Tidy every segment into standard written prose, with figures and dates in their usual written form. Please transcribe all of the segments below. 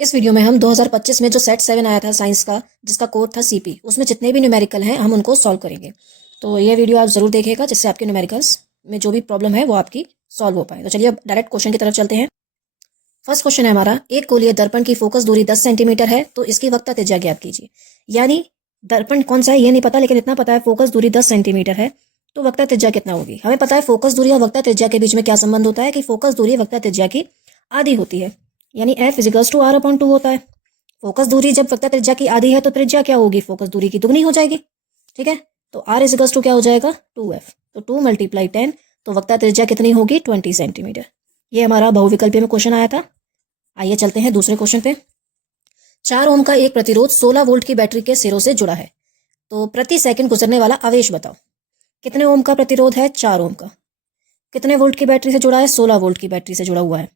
इस वीडियो में हम 2025 में जो सेट 7 आया था साइंस का, जिसका कोड था सीपी, उसमें जितने भी न्यूमेरिकल हैं हम उनको सॉल्व करेंगे। तो ये वीडियो आप जरूर देखिएगा, जिससे आपके न्यूमेरिकल्स में जो भी प्रॉब्लम है वो आपकी सॉल्व हो पाए। तो चलिए अब डायरेक्ट क्वेश्चन की तरफ चलते हैं। फर्स्ट क्वेश्चन है हमारा, एक गोलीय दर्पण की फोकस दूरी 10 सेंटीमीटर है, तो इसकी वक्ता त्रिज्या ज्ञात कीजिए। यानी दर्पण कौन सा है ये नहीं पता, लेकिन इतना पता है फोकस दूरी 10 सेंटीमीटर है, तो वक्ता त्रिज्या कितना होगी। हमें पता है फोकस दूरी और वक्ता त्रिज्या के बीच में क्या संबंध होता है कि फोकस दूरी वक्ता त्रिज्या की आधी होती है, यानी F = R/2 होता है। फोकस दूरी जब वक्ता त्रिज्या की आधी है तो त्रिज्या क्या होगी, फोकस दूरी की दुगनी हो जाएगी। ठीक है, तो R = क्या हो जाएगा 2F, तो 2 × 10, तो वक्ता त्रिज्या कितनी होगी 20 सेंटीमीटर। ये हमारा बहुविकल्पीय में क्वेश्चन आया था। आइए चलते हैं दूसरे क्वेश्चन पे। 4 ओम का एक प्रतिरोध 16 वोल्ट की बैटरी के सिरों से जुड़ा है, तो प्रति सेकंड गुजरने वाला आवेश बताओ। कितने ओम का प्रतिरोध है, 4 ओम का। कितने वोल्ट की बैटरी से जुड़ा है, 16 वोल्ट की बैटरी से जुड़ा हुआ है।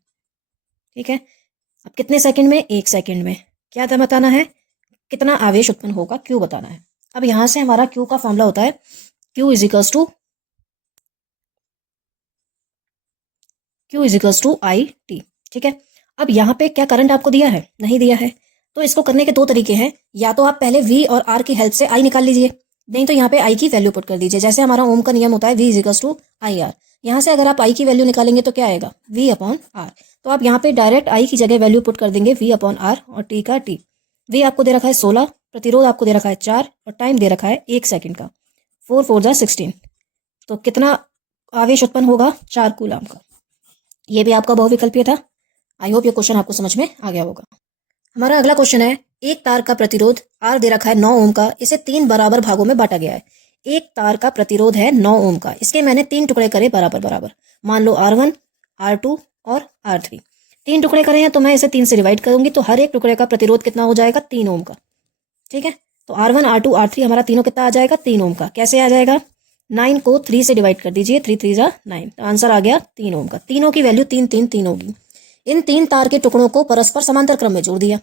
ठीक है, अब कितने सेकंड में, 1 सेकंड में। क्या था बताना है, कितना आवेश उत्पन्न होगा, क्यू बताना है। अब यहां से हमारा क्यू का फॉर्मूला होता है Q = IT। ठीक है, अब यहाँ पे क्या करंट आपको दिया है, नहीं दिया है, तो इसको करने के दो तरीके हैं। या तो आप पहले V और R की हेल्प से I निकाल लीजिए, नहीं तो यहाँ पे I की वैल्यू पुट कर दीजिए। जैसे हमारा ओम का नियम होता है V = IR। यहाँ से अगर आप I की वैल्यू निकालेंगे तो क्या आएगा, V/R। तो आप यहाँ पे डायरेक्ट I की जगह वैल्यू पुट कर देंगे V/R और T का T। V आपको दे रखा है 16, प्रतिरोध आपको दे रखा है 4 और टाइम दे रखा है 1 सेकंड का। 4 4 जा 16, तो कितना आवेश उत्पन्न होगा, 4 कूलाम का। ये भी आपका बहुविकल्पीय था। आई होप ये क्वेश्चन आपको समझ में आ गया होगा। हमारा अगला क्वेश्चन है, एक तार का प्रतिरोध R दे रखा है 9 ओम का, इसे 3 बराबर भागों में बांटा गया है। एक तार का प्रतिरोध है 9 ओम का, इसके मैंने 3 टुकड़े करे बराबर बराबर। मान लो R1, R2 और R3। 3 टुकड़े करे हैं तो मैं इसे 3 से डिवाइड करूंगी, तो हर एक टुकड़े का प्रतिरोध कितना हो जाएगा, 3 ओम का। ठीक है, तो R1, R2, R3 हमारा तीनों कितना आ जाएगा, 3 ओम का। कैसे आ जाएगा, 9 को 3 से डिवाइड कर दीजिए, 3 3 जा 9, तो आंसर आ गया 3 ओम का। तीनों की वैल्यू 3 3 3 होगी। इन 3 तार के टुकड़ों को परस्पर समांतर क्रम में जोड़ दिया।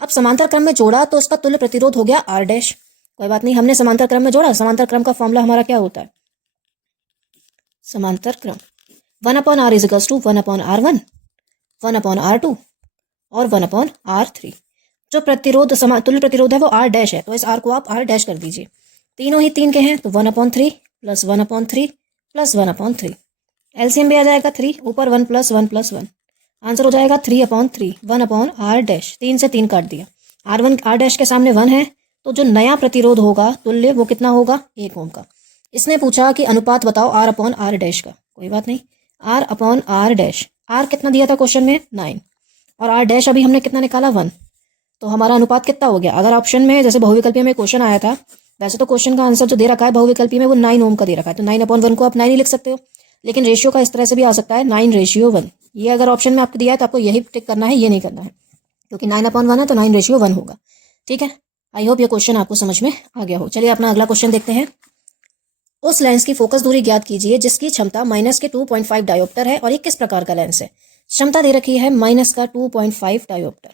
अब समांतर क्रम में जोड़ा तो उसका तुल्य प्रतिरोध हो गया R डैश। कोई बात नहीं, हमने समांतर क्रम में जोड़ा। समांतर क्रम का फॉर्मूला हमारा क्या होता है, समांतर क्रम 1/R = 1/R1, 1/R2 और 1/R3। जो प्रतिरोध तुल्य प्रतिरोध है वो R डैश है, तो इस R को आप R डैश कर दीजिए। तीनों ही 3 के हैं, तो 1/3 + 1/3 + 1/3। एलसीएम भी आ जाएगा 3, ऊपर 1 + 1 + 1, आंसर हो जाएगा 3/3, 1/R डैश। 3 से 3 काट दिया। R डैश के सामने 1 है, तो जो नया प्रतिरोध होगा तुल्य वो कितना होगा, 1 ओम का। इसने पूछा कि अनुपात बताओ R/R डैश का। कोई बात नहीं, R/R डैश, R कितना दिया था क्वेश्चन में, 9, और R डैश अभी हमने कितना निकाला, 1। तो हमारा अनुपात कितना हो गया। अगर ऑप्शन में जैसे बहुविकल्पीय में क्वेश्चन आया था, वैसे तो क्वेश्चन का आंसर जो दे रखा है बहुविकल्पीय में वो 9 ओम का दे रखा है, तो 9/1 को आप 9 ही लिख सकते हो। लेकिन रेशियो का इस तरह से भी आ सकता है, 9:1। ये अगर ऑप्शन में आपको दिया है तो आपको यही टिक करना है, ये नहीं करना है, क्योंकि 9/1 है तो 9:1 होगा। ठीक है, आई होप ये क्वेश्चन आपको समझ में आ गया हो। चलिए अपना अगला क्वेश्चन देखते हैं। उस लेंस की फोकस दूरी ज्ञात कीजिए जिसकी क्षमता -2.5 डायोप्टर है और ये किस प्रकार का लेंस है। क्षमता दे रखी है -2.5 डायोप्टर।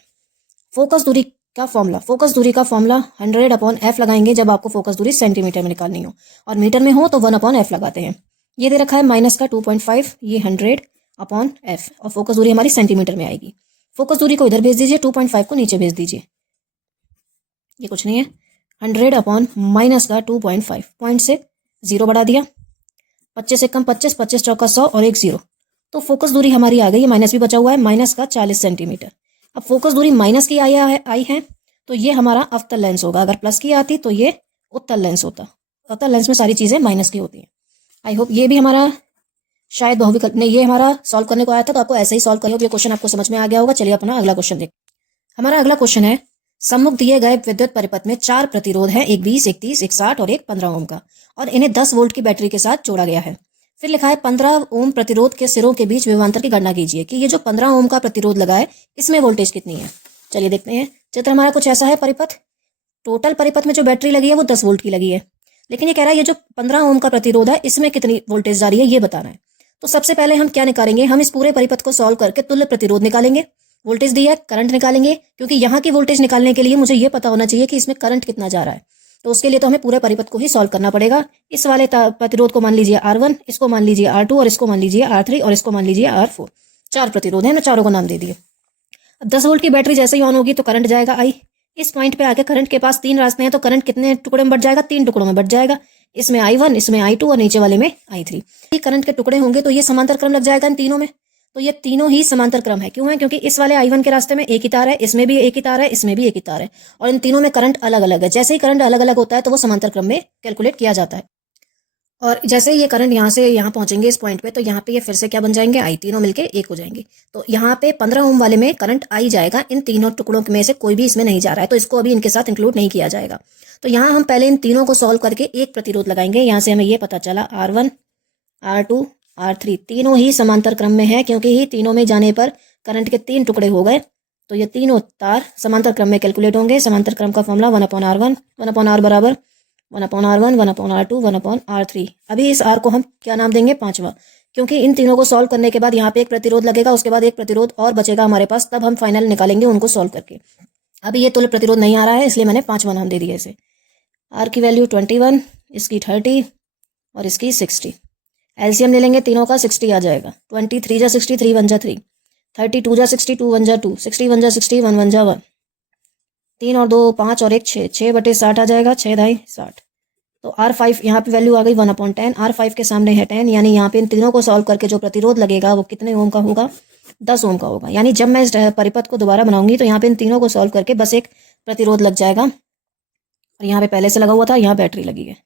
फोकस दूरी का फॉर्मूला, फोकस दूरी का फॉर्मूला 100/F लगाएंगे जब आपको फोकस दूरी सेंटीमीटर में निकालनी हो, और मीटर में हो तो 1/F लगाते हैं। ये दे रखा है -2.5, ये 100/F, और फोकस दूरी हमारी सेंटीमीटर में आएगी। फोकस दूरी को इधर भेज दीजिए, 2.5 को नीचे भेज दीजिए। ये कुछ नहीं है, 100/-2.5, पॉइंट से 0 बढ़ा दिया, 25 से कम 25, 25 चौका 100 और 1 0, तो फोकस दूरी हमारी आ गई। ये माइनस भी बचा हुआ है, -40 सेंटीमीटर। अब फोकस दूरी माइनस की आई है, तो ये हमारा अवतल लेंस होगा। अगर प्लस की आती तो ये उत्तल लेंस होता। अवतल लेंस में सारी चीजें माइनस की होती हैं। आई होप ये भी हमारा शायद बहुविकल्प नहीं, ये हमारा सॉल्व करने को आया था, तो आपको ऐसे ही सॉल्व करिए। ये क्वेश्चन आपको समझ में आ गया होगा। चलिए अपना अगला क्वेश्चन देखते हैं। हमारा अगला क्वेश्चन है, सम्मुख दिए गए विद्युत परिपथ में 4 प्रतिरोध है, एक 20, एक 30, एक 60 और एक 15 ओम का, और इन्हें 10 वोल्ट की बैटरी के साथ जोड़ा गया है। फिर लिखा है 15 ओम प्रतिरोध के सिरों के बीच विभवांतर की गणना कीजिए कि ये जो 15 ओम का प्रतिरोध लगा है इसमें वोल्टेज कितनी है। चलिए देखते हैं। चित्र हमारा कुछ ऐसा है। परिपथ, टोटल परिपथ में जो बैटरी लगी है वो 10 वोल्ट की लगी है, लेकिन ये कह रहा है ये जो 15 ओम का प्रतिरोध है इसमें कितनी वोल्टेज जा रही है ये बताना है। तो सबसे पहले हम क्या निकालेंगे, हम इस पूरे परिपथ को सॉल्व करके तुल्य प्रतिरोध निकालेंगे। वोल्टेज दी है, करंट निकालेंगे, क्योंकि यहाँ की वोल्टेज निकालने के लिए मुझे ये पता होना चाहिए कि इसमें करंट कितना जा रहा है। तो उसके लिए तो हमें पूरे परिपथ को ही सॉल्व करना पड़ेगा। इस वाले प्रतिरोध को मान लीजिए R1, इसको मान लीजिए R2 और इसको मान लीजिए R3 और इसको मान लीजिए R4। 4 प्रतिरोध है, मैं चारों को नाम दे दिए। अब 10 वोल्ट की बैटरी जैसे ही ऑन होगी तो करंट जाएगा आई। इस पॉइंट पे आके करंट के पास 3 रास्ते हैं, तो करंट कितने टुकड़े में बट जाएगा? 3 टुकड़ों में बट जाएगा। इसमें I1, इसमें I2 और नीचे वाले में I3। ये करंट के टुकड़े होंगे तो ये समांतर क्रम लग जाएगा इन तीनों में। तो ये तीनों ही समांतर क्रम है। क्यों है? क्योंकि इस वाले I1 के रास्ते में एक ही तार है, इसमें भी एक ही तार है, इसमें भी एक ही तार है, और इन तीनों में करंट अलग अलग है। जैसे ही करंट अलग अलग होता है तो वो समांतर क्रम में कैलकुलेट किया जाता है। और जैसे ही ये करंट यहाँ से यहाँ पहुंचेंगे इस पॉइंट पे, तो यहाँ पे ये फिर से क्या बन जाएंगे? आई। तीनों मिलके एक हो जाएंगे। तो यहाँ पे 15 ओम वाले में करंट आई जाएगा। इन तीनों टुकड़ों में से कोई भी इसमें नहीं जा रहा है, तो इसको अभी इनके साथ इंक्लूड नहीं किया जाएगा। तो यहाँ हम पहले इन तीनों को सॉल्व करके एक प्रतिरोध लगाएंगे। यहाँ से हमें ये पता चला R1, R2, R3 तीनों ही समांतर क्रम में है, क्योंकि ही तीनों में जाने पर करंट के 3 टुकड़े हो गए। तो ये तीनों तार समांतर क्रम में कैलकुलेट होंगे। समांतर क्रम का फॉर्मूला 1/R1, 1/R बराबर 1/R1, 1/R2, 1/R3। अभी इस R को हम क्या नाम देंगे? 5वां, क्योंकि इन तीनों को सॉल्व करने के बाद यहाँ पे एक प्रतिरोध लगेगा, उसके बाद एक प्रतिरोध और बचेगा हमारे पास, तब हम फाइनल निकालेंगे उनको सॉल्व करके। अभी ये तुल्य प्रतिरोध नहीं आ रहा है, इसलिए मैंने 5वां नाम दे दिया इसे। R की वैल्यू 21, इसकी 30 और इसकी 60। एलसीएम ले लेंगे तीनों का, 60 आ जाएगा। 20 3 जा 60, 3 1 जा 3, 30 2 जा 60, 2 1 जा 2, 60 1 जा 60, 1 1 जा 1, 3 और 2 5 और 1 6, 6/60 आ जाएगा, 6 ढाई 60। तो R5 यहाँ पे वैल्यू आ गई 1/10। R5 के सामने है 10, यानी यहाँ पे इन तीनों को सॉल्व करके जो प्रतिरोध लगेगा वो कितने ओम का होगा? 10 ओम का होगा। यानी जब मैं इस परिपथ को दोबारा बनाऊंगी तो यहाँ पे इन तीनों को सॉल्व करके बस एक प्रतिरोध लग जाएगा। और यहाँ पे पहले से लगा हुआ था, यहाँ बैटरी लगी है,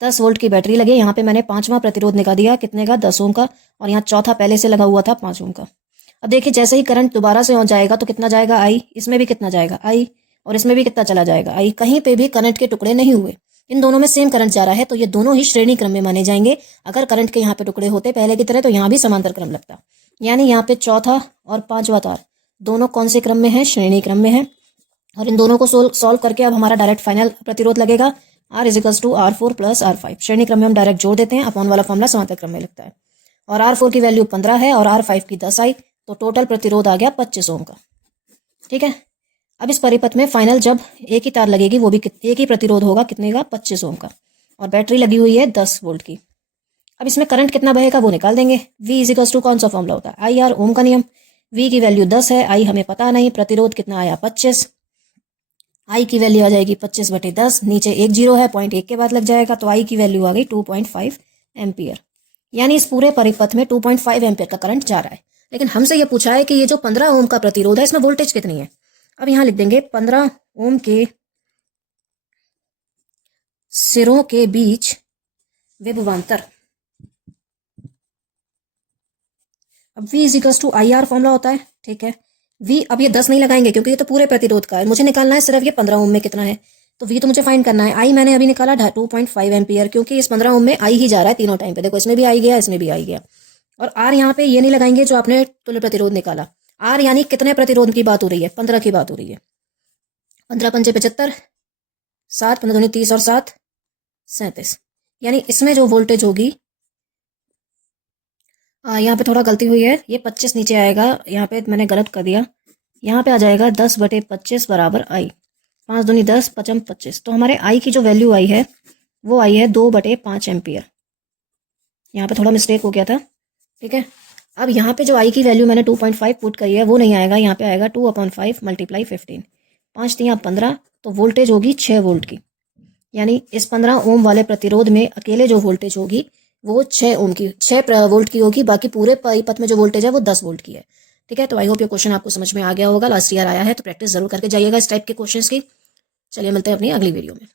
10 वोल्ट की बैटरी लगी। यहाँ पे मैंने 5वां प्रतिरोध निकाल दिया, कितने का? 10 ओम का। और यहाँ चौथा पहले से लगा हुआ था 5 ओम का। अब देखिए जैसे ही करंट दोबारा से हो जाएगा तो कितना जाएगा? आई। इसमें भी कितना जाएगा? आई। और इसमें भी कितना चला जाएगा? आई। कहीं पे भी करंट के टुकड़े नहीं हुए, इन दोनों में सेम करंट जा रहा है, तो ये दोनों ही श्रेणी क्रम में माने जाएंगे। अगर करंट के यहाँ पे टुकड़े होते पहले की तरह तो यहाँ भी समांतर क्रम लगता। यानी यहाँ पे चौथा और 5वां तार दोनों कौन से क्रम में है? श्रेणी क्रम में है। और इन दोनों को सॉल्व करके अब हमारा डायरेक्ट फाइनल प्रतिरोध लगेगा R = R4 + R5। श्रेणी क्रम में हम डायरेक्ट जोड़ देते हैं, अपॉन वाला फॉर्मूला समांतर क्रम में लगता है। और R4 की वैल्यू 15 है और R5 की 10 आई, तो टोटल प्रतिरोध आ गया 25 ओम का। ठीक है। अब इस परिपथ में फाइनल जब एक ही तार लगेगी वो भी एक ही प्रतिरोध होगा, कितने का? 25 ओम का। और बैटरी लगी हुई है 10 वोल्ट की। अब इसमें करंट कितना बहेगा वो निकाल देंगे। V = कौन सा फॉर्मूला होता है? IR, ओम का नियम। V की वैल्यू 10 है, I हमें पता नहीं, प्रतिरोध कितना आया? 25। I की वैल्यू आ जाएगी 25/10, नीचे 1 0 है, 0.1 के बाद लग जाएगा, तो I की वैल्यू आ गई 2.5 एम्पियर। यानी इस पूरे परिपथ में 2.5 एम्पियर का करंट जा रहा है। लेकिन हमसे ये पूछा है कि ये जो 15 ओम का प्रतिरोध है इसमें वोल्टेज कितनी है। अब यहां लिख देंगे 15 ओम के सिरों के बीच विभवांतर। अब V = IR फॉर्मूला होता है। ठीक है। V, अब ये 10 नहीं लगाएंगे क्योंकि ये तो पूरे प्रतिरोध का है, मुझे निकालना है सिर्फ ये 15 ओम में कितना है। तो V तो मुझे फाइंड करना है। I मैंने अभी निकाला 2.5 एम्पियर, क्योंकि इस 15 ओम में I ही जा रहा है तीनों टाइम पे। देखो इसमें भी I गया, इसमें भी I गया। और R यहाँ पे ये नहीं लगाएंगे जो आपने तुल्य प्रतिरोध निकाला। R यानी कितने प्रतिरोध की बात हो रही है? 15 की बात हो रही है। 15 पंचे 75, 7 15 दूनी 30 और 7 37। यानी इसमें जो वोल्टेज होगी, यहाँ पे थोड़ा गलती हुई है, ये 25 नीचे आएगा, यहाँ पे मैंने गलत कर दिया। यहाँ पे आ जाएगा 10/25 = I। 5 दूनी 10, 5 25। तो हमारे I की जो वैल्यू आई है वो आई है 2/5 एम्पियर। यहाँ पे थोड़ा मिस्टेक हो गया था। ठीक है। अब यहाँ पे जो I की वैल्यू मैंने 2.5 पुट करी है वो नहीं आएगा, यहाँ पे आएगा 2/5 × 15। 5 तियाँ 15, तो वोल्टेज होगी 6 वोल्ट की। यानी इस 15 ओम वाले प्रतिरोध में अकेले जो वोल्टेज होगी वो 6 ओम की 6 वोल्ट की होगी। बाकी पूरे परिपथ में जो वोल्टेज है वो 10 वोल्ट की है। ठीक है। तो आई होप ये क्वेश्चन आपको समझ में आ गया होगा। लास्ट ईयर आया है तो प्रैक्टिस जरूर करके जाइएगा इस टाइप के क्वेश्चंस की। चलिए मिलते हैं अपनी अगली वीडियो में।